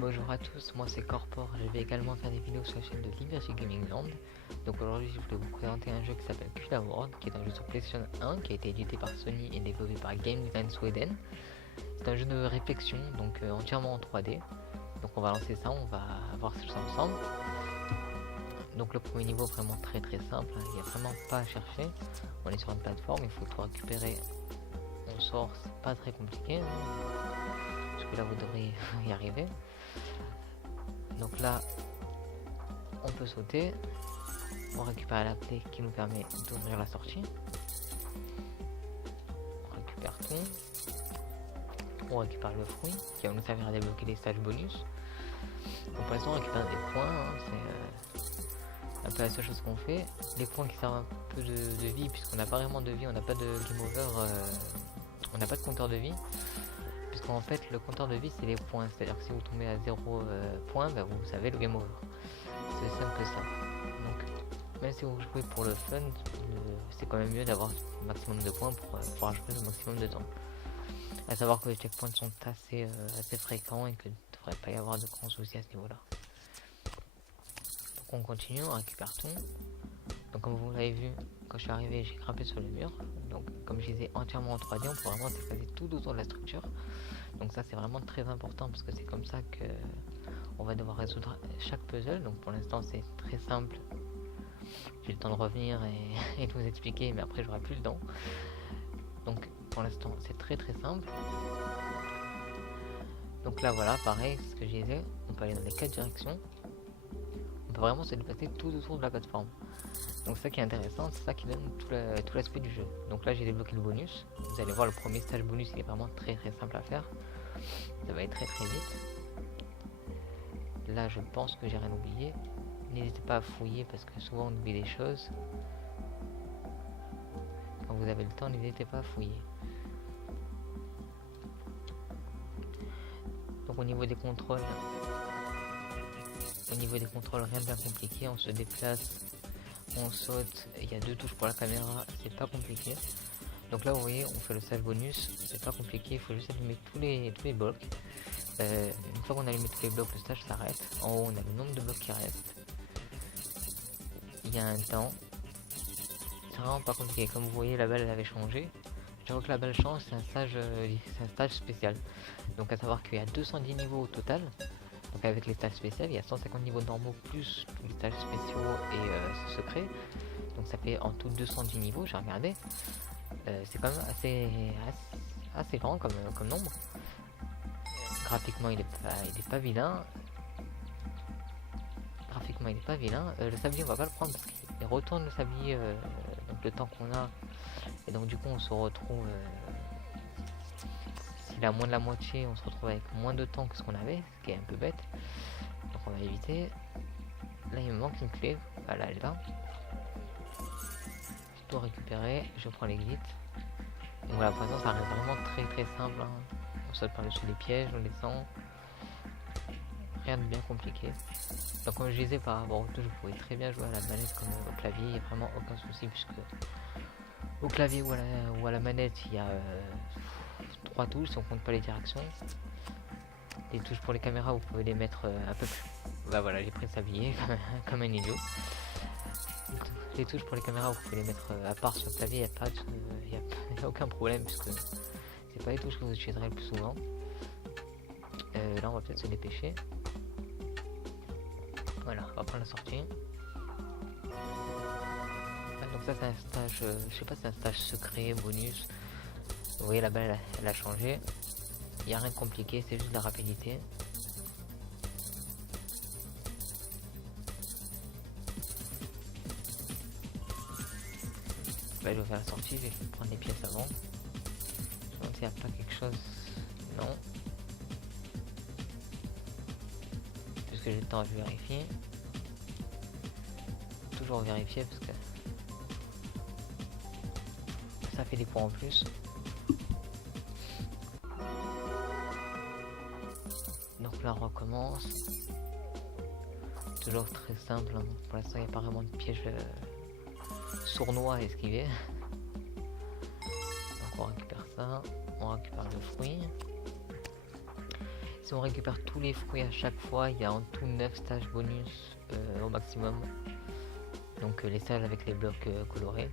Bonjour à tous, moi c'est Corpor, je vais également faire des vidéos sur la chaîne de Liberty Gaming Land. Donc aujourd'hui je voulais vous présenter un jeu qui s'appelle Kula World, qui est un jeu sur PlayStation 1, qui a été édité par Sony et développé par Game Design Sweden. C'est un jeu de réflexion, donc entièrement en 3D. Donc on va lancer ça, on va voir ça ensemble. Donc le premier niveau vraiment très simple, il n'y a vraiment pas à chercher. On est sur une plateforme, il faut tout récupérer. On sort, c'est pas très compliqué, parce que là vous devriez y arriver. Donc là, on peut sauter, on récupère la clé qui nous permet d'ouvrir la sortie. On récupère tout. On récupère le fruit qui va nous servir à débloquer les stages bonus. Donc pour l'instant, on récupère des points, c'est un peu la seule chose qu'on fait. Les points qui servent un peu de vie, puisqu'on n'a pas vraiment de vie, on n'a pas de game over, on n'a pas de compteur de vie. Puisqu'en fait, le compteur de vie, c'est les points. C'est-à-dire que si vous tombez à 0 points, bah, vous savez le game over. C'est simple que ça. Donc, même si vous jouez pour le fun, c'est quand même mieux d'avoir un maximum de points pour pouvoir jouer le maximum de temps. A savoir que les checkpoints sont assez fréquents et qu'il ne devrait pas y avoir de grands soucis à ce niveau-là. Donc on continue, on récupère tout. Donc comme vous l'avez vu, quand je suis arrivé, j'ai grimpé sur le mur. Donc comme je disais, entièrement en 3D, on peut vraiment s'effacer tout autour de la structure. Donc ça c'est vraiment très important parce que c'est comme ça que on va devoir résoudre chaque puzzle. Donc pour l'instant c'est très simple. J'ai le temps de revenir et de vous expliquer, mais après j'aurai plus le temps. Donc pour l'instant c'est très simple. Donc là voilà, pareil, ce que je disais, on peut aller dans les 4 directions. On peut vraiment se déplacer tout autour de la plateforme. Donc ça qui est intéressant, c'est ça qui donne tout l'aspect du jeu. Donc là j'ai débloqué le bonus. Vous allez voir, le premier stage bonus il est vraiment très simple à faire. Ça va être très vite. Là je pense que j'ai rien oublié. N'hésitez pas à fouiller parce que souvent on oublie des choses. Quand vous avez le temps, n'hésitez pas à fouiller. Donc au niveau des contrôles, rien de bien compliqué. On se déplace, on saute. Il y a 2 touches pour la caméra, c'est pas compliqué. Donc là vous voyez, on fait le stage bonus, c'est pas compliqué, il faut juste allumer tous les blocs. Une fois qu'on a allumé tous les blocs, le stage s'arrête. En haut on a le nombre de blocs qui restent. Il y a un temps. C'est vraiment pas compliqué. Comme vous voyez, la balle elle avait changé. Je vois que la balle change, c'est un stage spécial. Donc à savoir qu'il y a 210 niveaux au total. Donc avec les stages spéciaux, il y a 150 niveaux normaux plus tous les stages spéciaux et secrets. Donc ça fait en tout 210 niveaux, j'ai regardé. C'est quand même assez grand comme nombre. Graphiquement il est pas vilain. Le sablier on va pas le prendre parce qu'il retourne le sablier donc le temps qu'on a. Et donc du coup on se retrouve, s'il a moins de la moitié, on se retrouve avec moins de temps que ce qu'on avait, ce qui est un peu bête. Donc on va éviter. Là il me manque une clé, voilà elle est là. Je dois récupérer, je prends l'exit. Donc voilà, pour l'instant ça reste vraiment très simple, hein. On saute par-dessus les pièges, on descend. Rien de bien compliqué. Donc comme je disais par rapport aux touches, vous pouvez très bien jouer à la manette comme au clavier, il n'y a vraiment aucun souci puisque au clavier ou à la manette il y a 3 touches si on compte pas les directions. Les touches pour les caméras vous pouvez les mettre un peu plus. Bah voilà, j'ai pris le sablier comme un idiot. Les touches pour les caméras vous pouvez les mettre à part sur le clavier, il n'y a aucun problème puisque c'est pas les touches que vous utiliserez le plus souvent. Là on va peut-être se dépêcher. Voilà, on va prendre la sortie. Donc ça c'est un stage, je sais pas si c'est un stage secret, bonus. Vous voyez la balle elle a changé. Il n'y a rien de compliqué, c'est juste de la rapidité. Là je vais faire la sortie, je vais prendre les pièces avant. Je me demande s'il n'y a pas quelque chose. Non. Puisque j'ai le temps, je vérifie. Toujours vérifier parce que ça fait des points en plus. Donc là on recommence. Toujours très simple, hein. Pour l'instant il n'y a pas vraiment de piège sournois à esquiver. Donc on récupère ça, on récupère le fruit. Si on récupère tous les fruits à chaque fois, il y a en tout 9 stages bonus au maximum. Donc les stages avec les blocs colorés.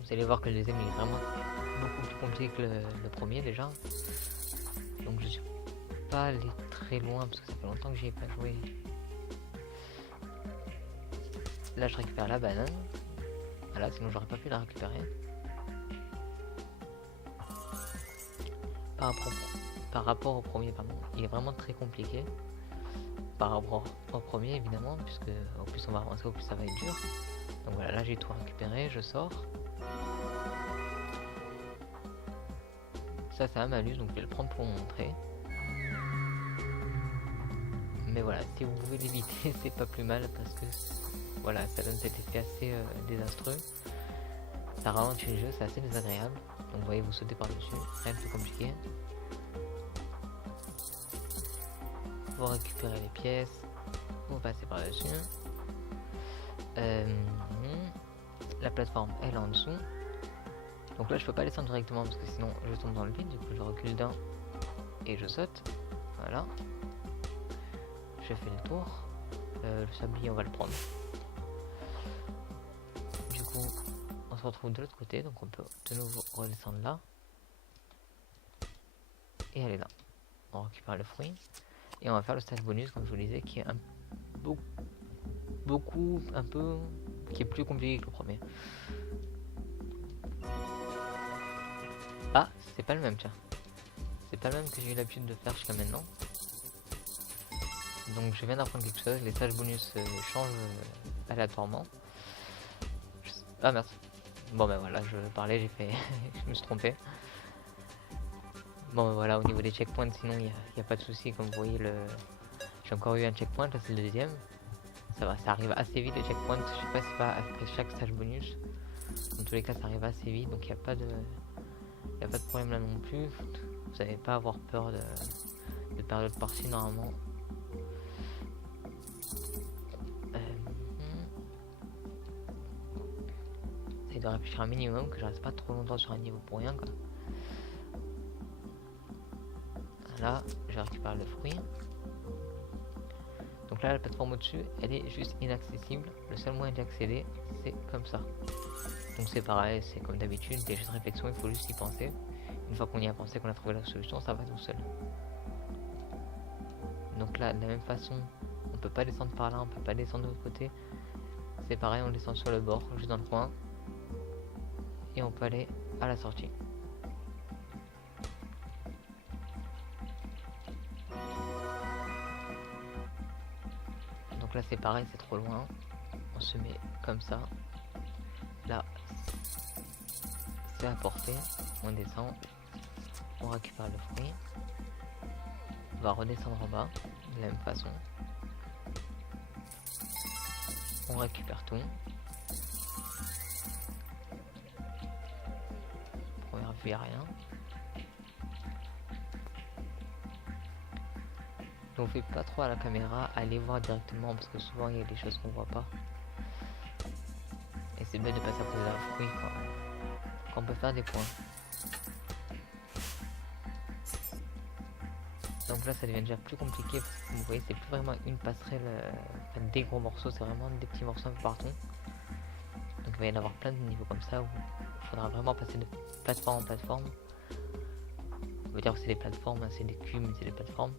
Vous allez voir que le deuxième est vraiment beaucoup plus compliqué que le premier déjà. Donc je suis pas allé très loin parce que ça fait longtemps que j'y ai pas joué. Là je récupère la banane. Voilà, sinon j'aurais pas pu la récupérer. Par rapport au premier, pardon, il est vraiment très compliqué. Par rapport au premier évidemment, puisque au plus on va avancer, au plus ça va être dur. Donc voilà, là j'ai tout récupéré, je sors. Ça c'est un malus, donc je vais le prendre pour vous montrer. Mais voilà, si vous pouvez l'éviter, c'est pas plus mal parce que voilà, ça donne cet effet assez désastreux. Ça ralentit le jeu, c'est assez désagréable. Donc vous voyez, vous sautez par-dessus, rien de plus compliqué. Vous récupérez les pièces, vous passez par-dessus. La plateforme elle est en dessous. Donc là je peux pas descendre directement parce que sinon je tombe dans le vide, du coup je recule d'un et je saute. Voilà. Je fais le tour. Le sablier on va le prendre. Du coup on se retrouve de l'autre côté, donc on peut de nouveau redescendre là. Et aller là. On récupère le fruit. Et on va faire le stage bonus comme je vous le disais qui est un peu qui est plus compliqué que le premier. Ah, c'est pas le même, tiens. C'est pas le même que j'ai eu l'habitude de faire jusqu'à maintenant. Donc je viens d'apprendre quelque chose, les stages bonus changent aléatoirement. Ah merde. Bon ben voilà, je parlais, j'ai fait je me suis trompé. Bon ben voilà, au niveau des checkpoints, sinon il n'y a pas de souci, comme vous voyez j'ai encore eu un checkpoint, là c'est le deuxième. Ça va, ça arrive assez vite les checkpoints, je sais pas si c'est pas après chaque stage bonus. Dans tous les cas ça arrive assez vite, donc il n'y a pas de problème là non plus. Vous n'allez pas avoir peur de période par-ci normalement. J'essaie de réfléchir un minimum, que je reste pas trop longtemps sur un niveau pour rien quoi. Là, je récupère le fruit. Donc là, la plateforme au-dessus, elle est juste inaccessible. Le seul moyen d'y accéder, c'est comme ça. Donc c'est pareil, c'est comme d'habitude, des jeux de réflexion, il faut juste y penser. Une fois qu'on y a pensé, qu'on a trouvé la solution, ça va tout seul. Donc là, de la même façon, on peut pas descendre par là, on peut pas descendre de l'autre côté. C'est pareil, on descend sur le bord, juste dans le coin. Et on peut aller à la sortie. Donc là c'est pareil, c'est trop loin. On se met comme ça. Là, c'est à portée. On descend. On récupère le fruit. On va redescendre en bas de la même façon. On récupère tout. Première vue, il n'y a rien. On fait pas trop à la caméra, allez voir directement parce que souvent il y a des choses qu'on voit pas. Et c'est bête de passer à côté d'un fruit quand on peut faire des points. Donc là ça devient déjà plus compliqué parce que vous voyez c'est plus vraiment une passerelle, des gros morceaux, c'est vraiment des petits morceaux un peu partout. Donc il va y en avoir plein de niveaux comme ça où il faudra vraiment passer de plateforme en plateforme. On va dire que c'est des plateformes, hein, c'est des cubes mais c'est des plateformes.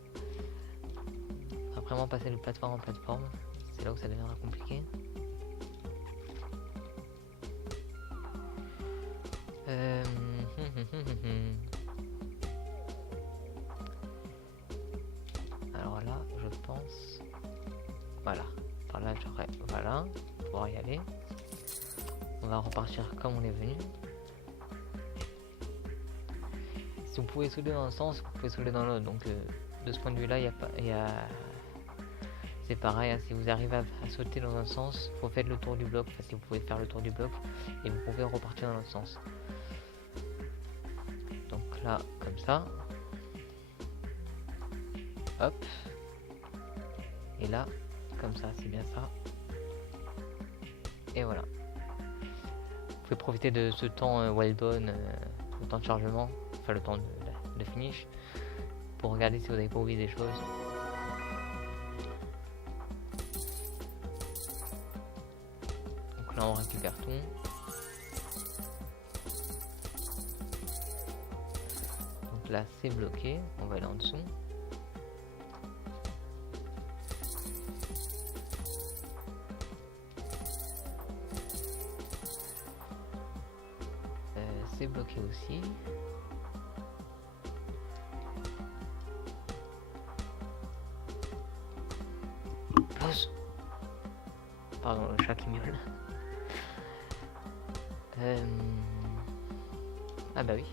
Vraiment passer de plateforme en plateforme, c'est là où ça deviendra compliqué. Alors là, je pense, voilà, par là j'aurais, voilà, pour pouvoir y aller. On va repartir comme on est venu. Si vous pouvez souder dans un sens, vous pouvez souder dans l'autre. Donc de ce point de vue là, c'est pareil, hein, si vous arrivez à sauter dans un sens, vous faites le tour du bloc, enfin si vous pouvez faire le tour du bloc, et vous pouvez repartir dans l'autre sens. Donc là, comme ça. Hop. Et là, comme ça, c'est bien ça. Et voilà. Vous pouvez profiter de ce temps Wildon, le temps de chargement, enfin le temps de finish pour regarder si vous avez pas oublié des choses. Donc là on récupère tout. Donc là c'est bloqué, on va aller en dessous. C'est bloqué aussi. Pause. Pardon, le chat qui miaule. Ah bah oui,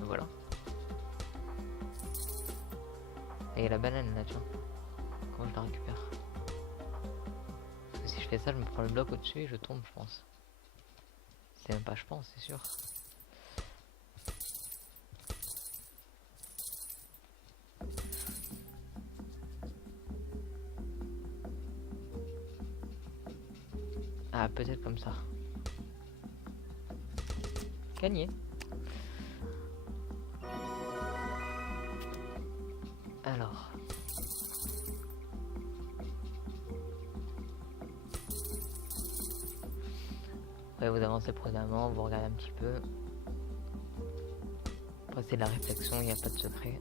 voilà. Et la banane là, tiens. Comment je la récupère? Parce que si je fais ça, je me prends le bloc au-dessus et je tombe, je pense. C'est même pas, je pense, c'est sûr. Ah, peut-être comme ça. Gagné. Alors. Ouais, vous avancez prudemment, vous regardez un petit peu. Après c'est de la réflexion, il n'y a pas de secret.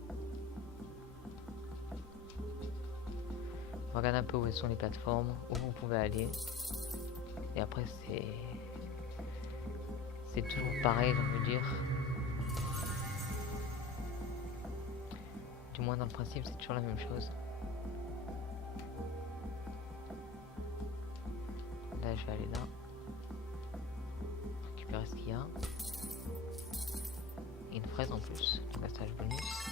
Regardez un peu où sont les plateformes, où vous pouvez aller. Et après c'est toujours pareil, j'ai envie de dire. Du moins dans le principe, c'est toujours la même chose. Là, je vais aller là. Récupérer ce qu'il y a. Et une fraise en plus, donc un stage bonus.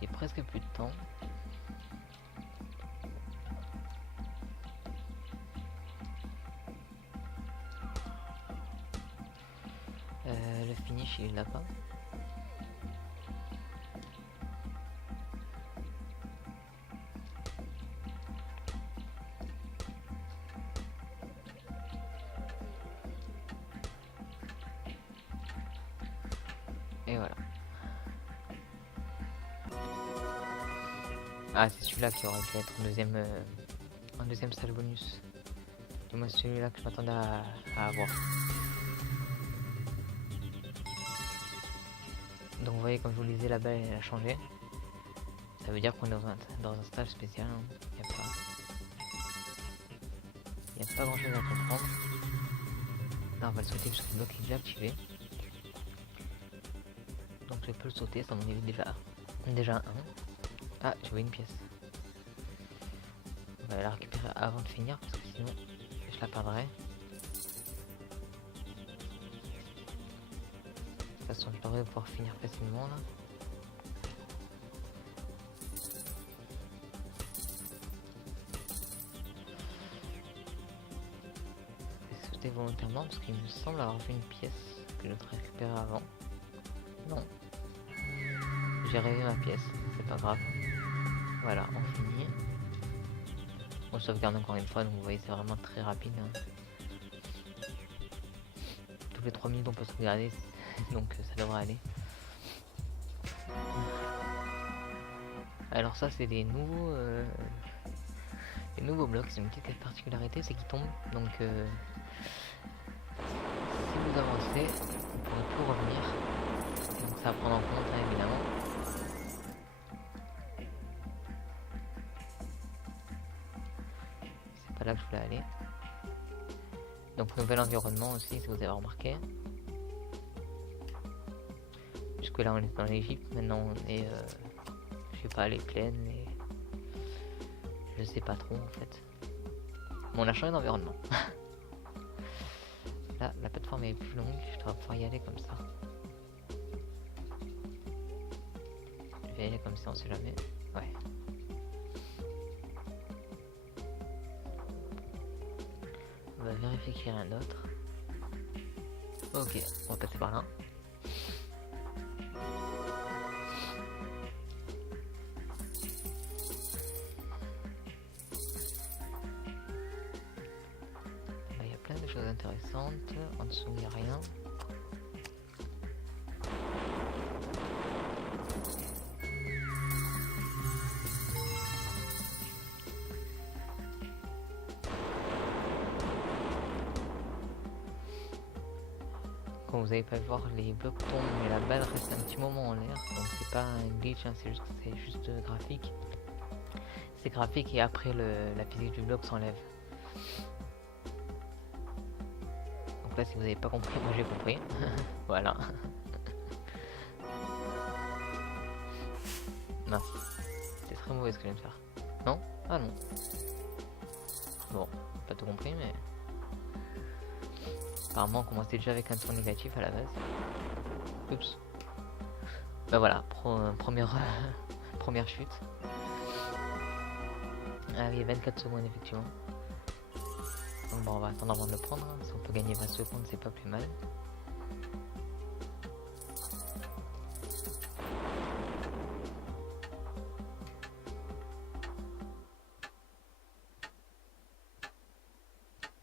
J'ai presque plus de temps. Le finish il est là-bas. Et voilà. Ah, c'est celui-là qui aurait pu être un deuxième stage bonus. Du moins celui-là que je m'attendais à avoir. Donc vous voyez, comme je vous le disais, la balle elle a changé. Ça veut dire qu'on est dans un stage spécial. Il n'y a pas grand chose à comprendre. Là on va le sauter parce que le bloc est déjà activé. Donc je peux le sauter, ça m'en évite déjà un. Ah, j'ai une pièce. On va la récupérer avant de finir parce que sinon je la perdrai. De toute façon, je devrais pouvoir finir facilement là. J'ai sauté volontairement parce qu'il me semble avoir vu une pièce que je devrais récupérer avant. Non. J'ai rêvé ma pièce, c'est pas grave. Voilà, on finit. On sauvegarde encore une fois, donc vous voyez, c'est vraiment très rapide. Hein. Toutes les 3 minutes on peut sauvegarder, donc ça devrait aller. Alors ça c'est des nouveaux blocs, c'est une petite particularité, c'est qu'ils tombent, donc si vous avancez, vous pourrez plus revenir, donc ça va prendre en compte hein, évidemment. C'est pas là que je voulais aller. Donc nouvel environnement aussi, si vous avez remarqué. Jusque là on est dans l'Égypte, maintenant on est je sais pas, les plaines et je sais pas trop en fait. Bon, on a changé d'environnement. Là la plateforme est plus longue, je dois pouvoir y aller comme ça. Je vais y aller comme ça, on sait jamais. Ouais. On va vérifier qu'il n'y a rien d'autre. Ok, on va passer par là. Il y a plein de choses intéressantes. descente. En dessous, il n'y a rien. Comme vous avez pas vu voir, les blocs tombent, mais la balle reste un petit moment en l'air. Donc c'est pas un glitch, hein, c'est juste graphique. C'est graphique et après la physique du bloc s'enlève. Donc là, si vous n'avez pas compris, moi j'ai compris. Voilà. Non, c'est très mauvais ce que je viens de faire. Non? Ah non. Bon, pas tout compris, mais apparemment on commençait déjà avec un tour négatif à la base. Oups. Bah voilà, première première chute. Ah oui, 24 secondes effectivement. Donc bon, on va attendre avant de le prendre. Hein. Si on peut gagner 20 secondes, c'est pas plus mal.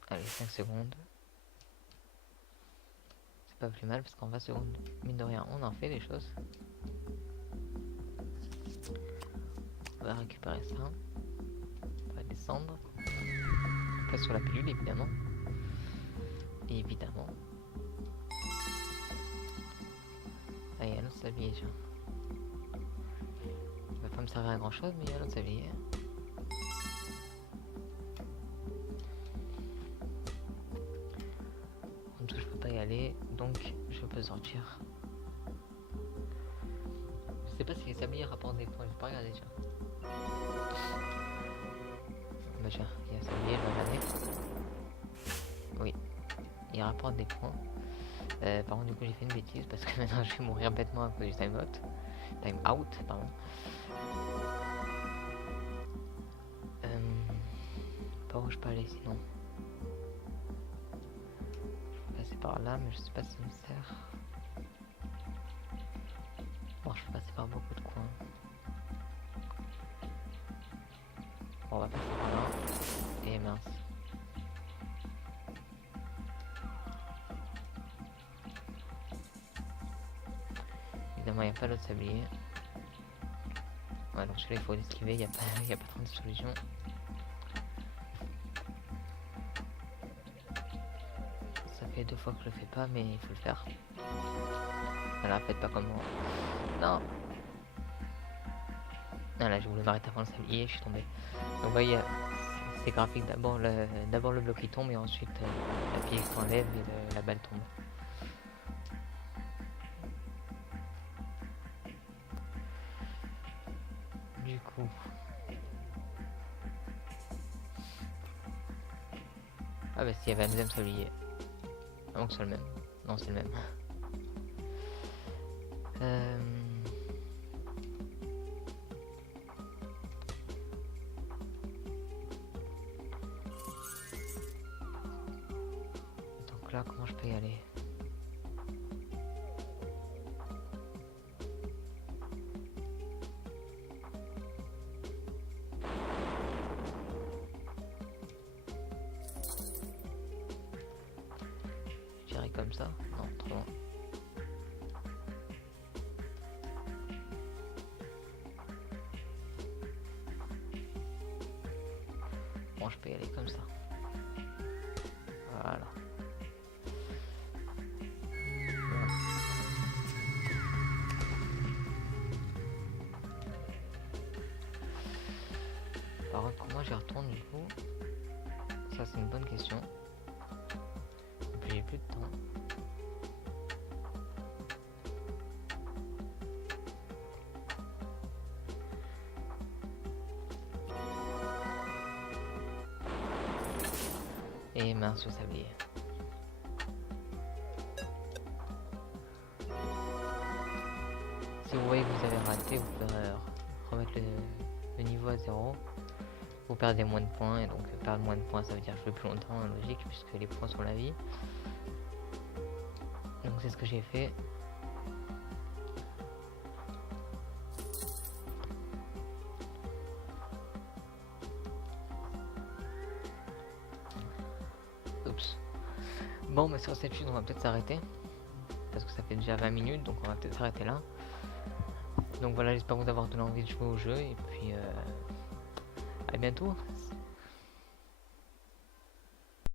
Allez, 5 secondes. C'est pas plus mal parce qu'en 20 secondes, mine de rien, on en fait des choses. On va récupérer ça. On va descendre. Pas sur la pilule évidemment. Et évidemment. Ah, il y a un autre sablier, tiens. Il va pas me servir à grand chose, mais il y a un autre sablier. En tout, je peux pas y aller, donc je peux sortir. Je sais pas si les sabliers rapportent des points, je vais pas regarder, tiens. Bah tiens, il y a un sablier, je vais regarder. Oui, il rapporte des points. Par contre, du coup, j'ai fait une bêtise parce que maintenant je vais mourir bêtement à cause du time out. Time out, pardon. Par où je peux aller sinon? Je peux passer par là, mais je sais pas si ça me sert. Bon, je peux passer par beaucoup de coins. Bon, on va passer par là. Et mince. Évidemment, il n'y a pas l'autre sablier. Ouais, donc celui-là, il faut l'esquiver, il n'y a pas 30 solutions. Ça fait 2 fois que je le fais pas, mais il faut le faire. Voilà, faites pas comme moi. Non. Ah là, j'ai voulu m'arrêter avant le sablier, je suis tombé. Donc, vous voyez, c'est graphique. D'abord le bloc qui tombe et ensuite la pied s'enlève et la balle tombe. Du coup, ah bah si, il y avait un deuxième sablier. Ah, donc c'est le même. Non, c'est le même. Donc là, comment je peux y aller? Je dirais comme ça. Non, trop loin. Bon, je peux y aller comme ça. Voilà. Par contre, comment j'y retourne du coup? Ça, c'est une bonne question. Et puis j'ai plus de temps. Et mince, le sablier. Si vous voyez que vous avez raté, vous pouvez remettre le niveau à 0. Vous perdez moins de points, et donc perdre moins de points, ça veut dire jouer plus longtemps, logique, puisque les points sont la vie. Donc c'est ce que j'ai fait. Oups. Bon, mais sur cette chute, on va peut-être s'arrêter. Parce que ça fait déjà 20 minutes, donc on va peut-être s'arrêter là. Donc voilà, j'espère vous avoir donné envie de jouer au jeu. Et puis, à bientôt.